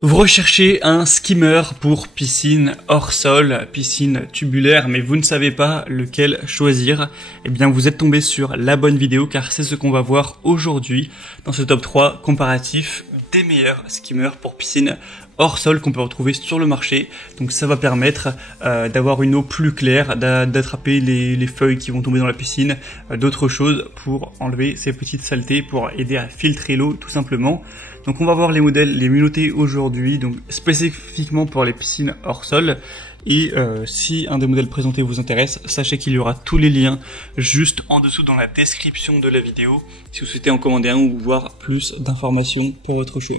Vous recherchez un skimmer pour piscine hors sol, piscine tubulaire, mais vous ne savez pas lequel choisir. Eh bien, vous êtes tombé sur la bonne vidéo car c'est ce qu'on va voir aujourd'hui dans ce top 3 comparatif des meilleurs skimmers pour piscine hors sol qu'on peut retrouver sur le marché. Donc ça va permettre d'avoir une eau plus claire, d'attraper les feuilles qui vont tomber dans la piscine, d'autres choses pour enlever ces petites saletés, pour aider à filtrer l'eau tout simplement. Donc on va voir les modèles les mieux notés aujourd'hui, donc spécifiquement pour les piscines hors sol. Et si un des modèles présentés vous intéresse, sachez qu'il y aura tous les liens juste en dessous dans la description de la vidéo si vous souhaitez en commander un ou voir plus d'informations pour votre choix.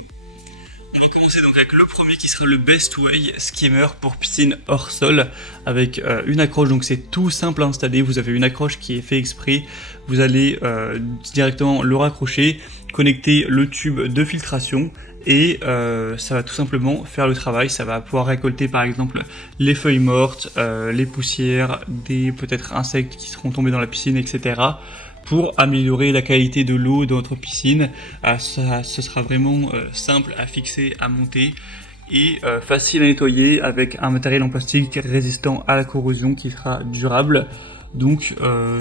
On va commencer donc avec le premier qui sera le Best Way Skimmer pour piscine hors sol avec une accroche. Donc c'est tout simple à installer, vous avez une accroche qui est fait exprès, vous allez directement le raccrocher, connecter le tube de filtration et ça va tout simplement faire le travail. Ça va pouvoir récolter par exemple les feuilles mortes, les poussières, des peut-être insectes qui seront tombés dans la piscine, etc. pour améliorer la qualité de l'eau dans votre piscine. Ce sera vraiment simple à fixer, à monter et facile à nettoyer avec un matériel en plastique résistant à la corrosion qui sera durable. Donc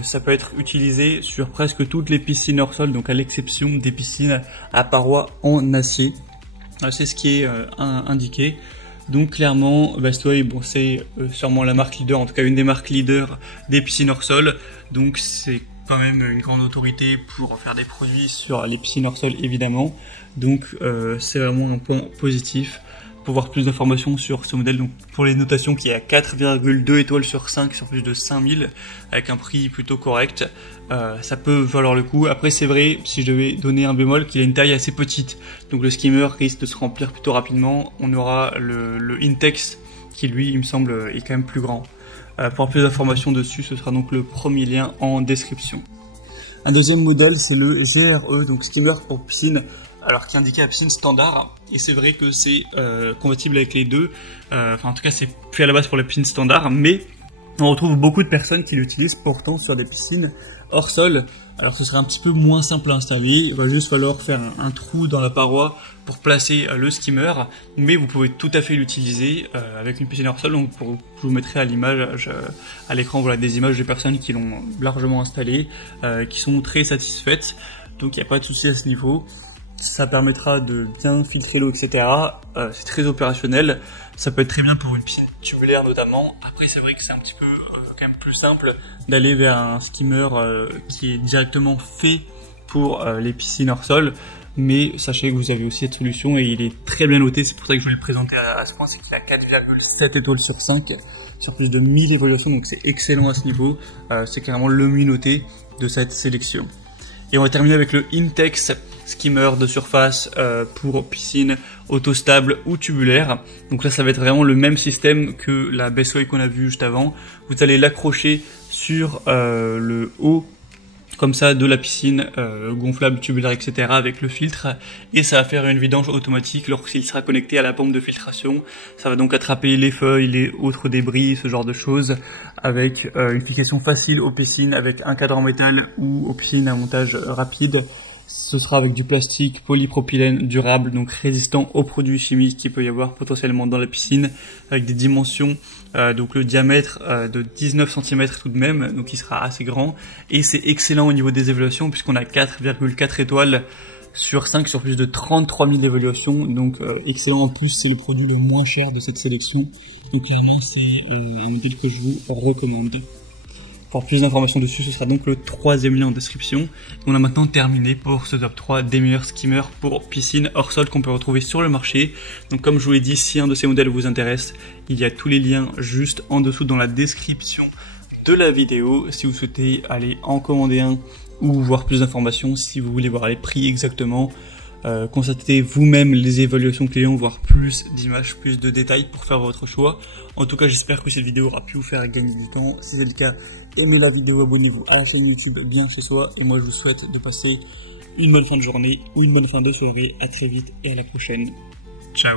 ça peut être utilisé sur presque toutes les piscines hors sol, donc à l'exception des piscines à parois en acier. C'est ce qui est indiqué. Donc clairement, Best Way, bon, c'est sûrement la marque leader, en tout cas une des marques leaders des piscines hors sol. Donc c'est quand même une grande autorité pour faire des produits sur les piscines hors sol évidemment. Donc c'est vraiment un point positif. Pour voir plus d'informations sur ce modèle, donc pour les notations qui est à 4,2 étoiles sur 5 sur plus de 5000 avec un prix plutôt correct, ça peut valoir le coup. Après c'est vrai, si je devais donner un bémol, qu'il a une taille assez petite, donc le skimmer risque de se remplir plutôt rapidement. On aura le Intex qui lui il me semble est quand même plus grand. Pour plus d'informations dessus, ce sera donc le premier lien en description. Un deuxième modèle c'est le GRE, donc skimmer pour piscine, alors qui est indiqué à piscine standard, et c'est vrai que c'est compatible avec les deux, enfin en tout cas c'est fait à la base pour la piscine standard, mais on retrouve beaucoup de personnes qui l'utilisent pourtant sur des piscines hors sol. Alors ce serait un petit peu moins simple à installer, il va juste falloir faire un trou dans la paroi pour placer le skimmer, mais vous pouvez tout à fait l'utiliser avec une piscine hors sol. Donc je vous mettrai à l'image, à l'écran, voilà, des images de personnes qui l'ont largement installé, qui sont très satisfaites, donc il n'y a pas de souci à ce niveau. Ça permettra de bien filtrer l'eau, etc. C'est très opérationnel. Ça peut être très bien pour une piscine tubulaire notamment. Après c'est vrai que c'est un petit peu quand même plus simple d'aller vers un skimmer qui est directement fait pour les piscines hors sol. Mais sachez que vous avez aussi cette solution et il est très bien noté. C'est pour ça que je voulais le présenter à ce point. C'est qu'il a 4,7 étoiles sur 5 sur plus de 1000 évaluations. Donc c'est excellent à ce niveau. C'est clairement le mieux noté de cette sélection. Et on va terminer avec le Intex skimmer de surface pour piscine autostable ou tubulaire. Donc là ça va être vraiment le même système que la Best Way qu'on a vu juste avant. Vous allez l'accrocher sur le haut comme ça de la piscine gonflable, tubulaire, etc. avec le filtre, et ça va faire une vidange automatique lorsqu'il sera connecté à la pompe de filtration. Ça va donc attraper les feuilles, les autres débris, ce genre de choses, avec une fixation facile aux piscines, avec un cadre en métal ou aux piscines à montage rapide. Ce sera avec du plastique polypropylène durable, donc résistant aux produits chimiques qu'il peut y avoir potentiellement dans la piscine, avec des dimensions, donc le diamètre de 19 cm tout de même, donc il sera assez grand, et c'est excellent au niveau des évaluations puisqu'on a 4,4 étoiles sur 5 sur plus de 33 000 évaluations, donc excellent. En plus c'est le produit le moins cher de cette sélection, donc clairement c'est un modèle que je vous recommande. Pour plus d'informations dessus, ce sera donc le troisième lien en description. On a maintenant terminé pour ce top 3 des meilleurs skimmers pour piscine hors sol qu'on peut retrouver sur le marché. Donc comme je vous l'ai dit, si un de ces modèles vous intéresse, il y a tous les liens juste en dessous dans la description de la vidéo. Si vous souhaitez aller en commander un ou voir plus d'informations, si vous voulez voir les prix exactement, constatez vous-même les évaluations clients, voir plus d'images, plus de détails pour faire votre choix. En tout cas, j'espère que cette vidéo aura pu vous faire gagner du temps. Si c'est le cas, aimez la vidéo, abonnez-vous à la chaîne YouTube bien chez soi. Et moi, je vous souhaite de passer une bonne fin de journée ou une bonne fin de soirée. À très vite et à la prochaine. Ciao.